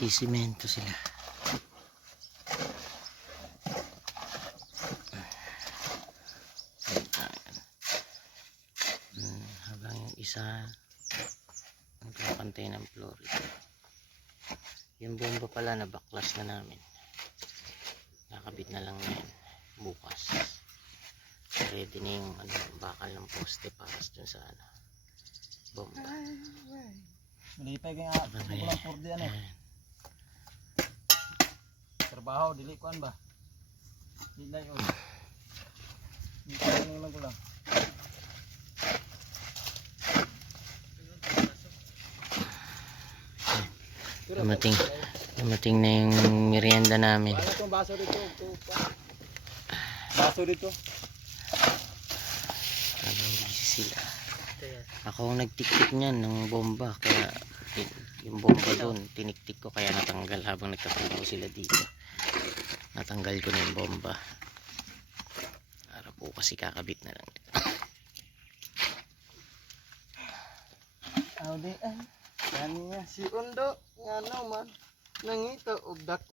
Nagkisimento sila. Habang yung isa nagpapantay ng floor. Yung bomba pala na baklas na namin. Nakabit na lang na yan bukas. Ready na yung bakal ng poste para dun sa bomba. Malipay kaya nga kulang por diyan eh. Trabaho dili kuan ba? Hilay o. Hilay lang kulang. Dumating na yung merienda namin. Wala tong baso dito. Baso dito. Habang busy sila. Ako ang nagtiktik niyan ng bomba. Kaya yung bomba doon tiniktik ko kaya natanggal habang nagtatrabaho sila dito. Natanggal ko na yung bomba. Para po kasi kakabit na lang. Audi ay kanya si Undo nga naman nangita og dak